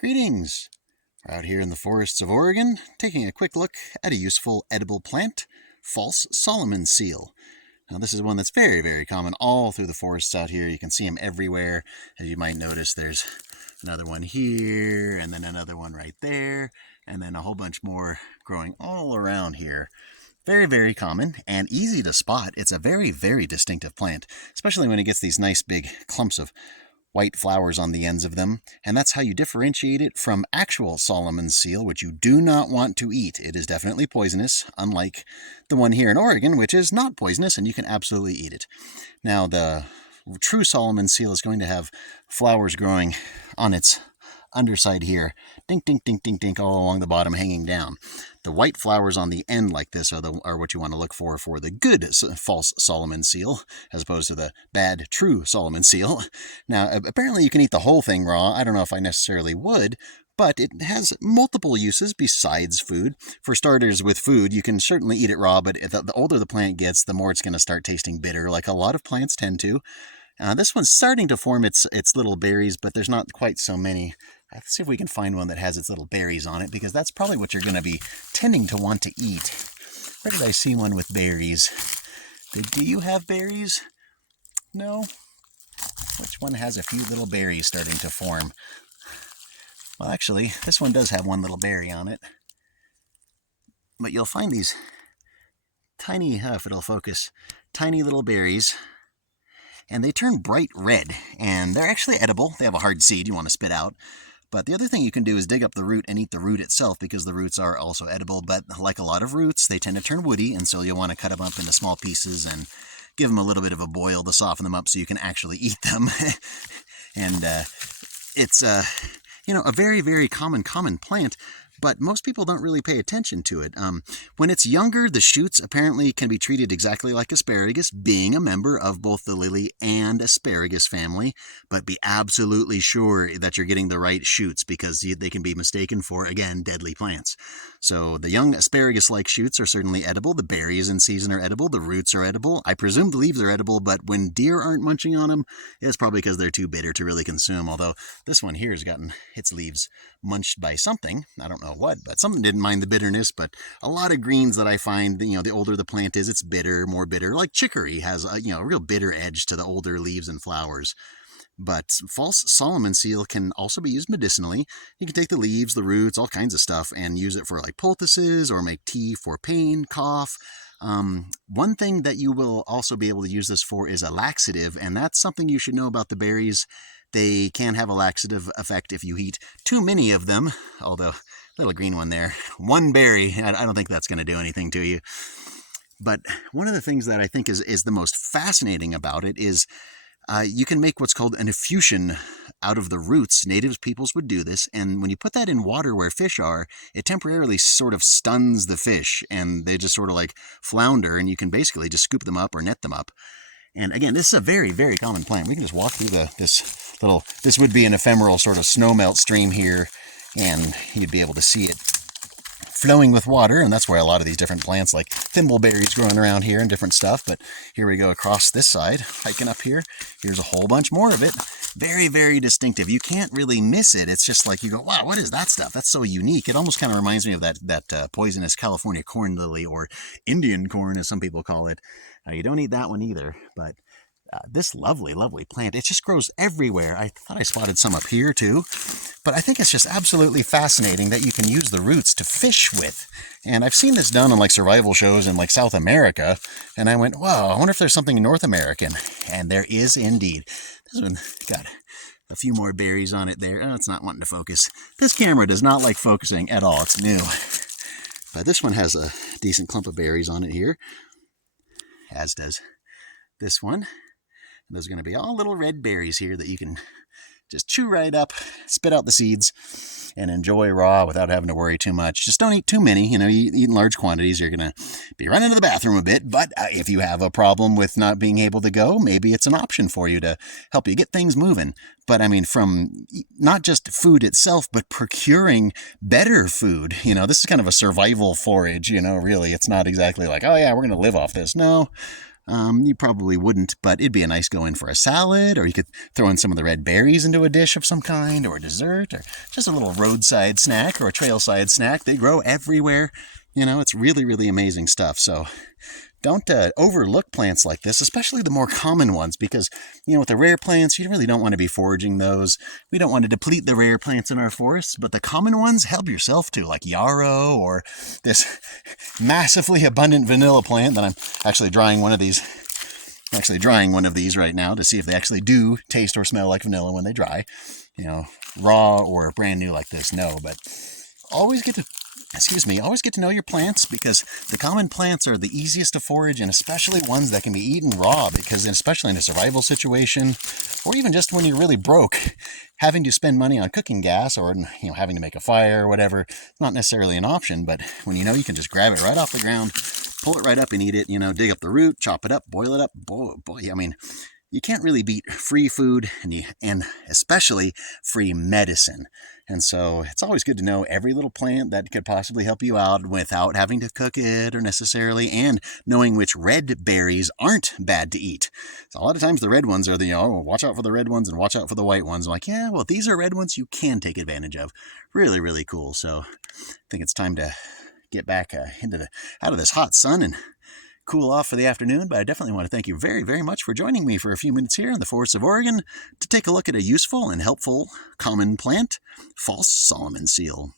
Greetings! We're out here in the forests of Oregon, taking a quick look at a useful edible plant, false Solomon seal. Now this is one that's very common all through the forests out here. You can see them everywhere. As you might notice, there's another one here, and then another one right there, and then a whole bunch more growing all around here. Very common and easy to spot. It's a very distinctive plant, especially when it gets these nice big clumps of white flowers on the ends of them, and that's how you differentiate it from actual Solomon seal, which you do not want to eat. It is definitely poisonous, unlike the one here in Oregon, which is not poisonous, and you can absolutely eat it. Now, the true Solomon seal is going to have flowers growing on its underside here, dink, all along the bottom, hanging down. The white flowers on the end like this are what you want to look for the good false Solomon seal, as opposed to the bad true Solomon seal. Now, apparently you can eat the whole thing raw. I don't know if I necessarily would, but it has multiple uses besides food. For starters, with food, you can certainly eat it raw, but the older the plant gets, the more it's going to start tasting bitter, like a lot of plants tend to. This one's starting to form its little berries, but there's not quite so many. Let's see if we can find one that has its little berries on it, because that's probably what you're going to be tending to want to eat. Where did I see one with berries? Do you have berries? No? Which one has a few little berries starting to form? Well, actually, this one does have one little berry on it. But you'll find these tiny, if it'll focus, tiny little berries. And they turn bright red, and they're actually edible. They have a hard seed you want to spit out. But the other thing you can do is dig up the root and eat the root itself, because the roots are also edible. But like a lot of roots, they tend to turn woody, and so you'll want to cut them up into small pieces and give them a little bit of a boil to soften them up so you can actually eat them. And it's a very common plant, but most people don't really pay attention to it. When it's younger, the shoots apparently can be treated exactly like asparagus, being a member of both the lily and asparagus family, but be absolutely sure that you're getting the right shoots, because they can be mistaken for, again, deadly plants. So the young asparagus-like shoots are certainly edible. The berries in season are edible. The roots are edible. I presume the leaves are edible, but when deer aren't munching on them, it's probably because they're too bitter to really consume, although this one here has gotten its leaves munched by something. I don't know what, but something didn't mind the bitterness. But a lot of greens that I find, the older the plant is, it's bitter, more bitter. Like chicory has a real bitter edge to the older leaves and flowers. But false Solomon seal can also be used medicinally. You can take the leaves, the roots, all kinds of stuff, and use it for like poultices or make tea for pain, cough. One thing that you will also be able to use this for is a laxative, and that's something you should know about the berries. They can have a laxative effect if you eat too many of them, although little green one there, one berry, I don't think that's going to do anything to you. But one of the things that I think is the most fascinating about it is you can make what's called an effusion out of the roots. Native peoples would do this, and when you put that in water where fish are, it temporarily sort of stuns the fish, and they just sort of like flounder, and you can basically just scoop them up or net them up. And again, this is a very common plant. We can just walk through this would be an ephemeral sort of snowmelt stream here, and you'd be able to see it flowing with water, and that's where a lot of these different plants like thimbleberries growing around here and different stuff. But here we go across this side, hiking up here. Here's a whole bunch more of it. Very distinctive. You can't really miss it. It's just like you go, wow, what is that stuff? That's so unique. It almost kind of reminds me of that poisonous California corn lily, or Indian corn as some people call it. You don't eat that one either, but this lovely plant, it just grows everywhere. I thought I spotted some up here too, but I think it's just absolutely fascinating that you can use the roots to fish with. And I've seen this done on like survival shows in like South America, and I went, wow, I wonder if there's something North American. And there is indeed. This one got a few more berries on it there. Oh, it's not wanting to focus. This camera does not like focusing at all. It's new. But this one has a decent clump of berries on it here, as does this one. There's going to be all little red berries here that you can just chew right up, spit out the seeds, and enjoy raw without having to worry too much. Just don't eat too many. You eat in large quantities, you're going to be running to the bathroom a bit. But if you have a problem with not being able to go, maybe it's an option for you to help you get things moving. But I mean, from not just food itself, but procuring better food. This is kind of a survival forage, really. It's not exactly like, oh yeah, we're going to live off this. No. You probably wouldn't, but it'd be a nice go in for a salad, or you could throw in some of the red berries into a dish of some kind, or a dessert, or just a little roadside snack or a trailside snack. They grow everywhere. It's really, really amazing stuff. So don't overlook plants like this, especially the more common ones, because, with the rare plants, you really don't want to be foraging those. We don't want to deplete the rare plants in our forests, but the common ones, help yourself to, like yarrow or this massively abundant vanilla plant that I'm actually drying one of these right now to see if they actually do taste or smell like vanilla when they dry. Raw or brand new like this, no, but always get to know your plants, because the common plants are the easiest to forage, and especially ones that can be eaten raw, because especially in a survival situation, or even just when you're really broke, having to spend money on cooking gas or having to make a fire or whatever, it's not necessarily an option. But when you can just grab it right off the ground, pull it right up and eat it, dig up the root, chop it up, boil it up, you can't really beat free food and especially free medicine. And so it's always good to know every little plant that could possibly help you out without having to cook it or necessarily, and knowing which red berries aren't bad to eat. So a lot of times the red ones are watch out for the red ones and watch out for the white ones. I'm like, yeah, well, these are red ones you can take advantage of. Really, really cool. So I think it's time to get back out of this hot sun and cool off for the afternoon, but I definitely want to thank you very, very much for joining me for a few minutes here in the forests of Oregon to take a look at a useful and helpful common plant, false Solomon seal.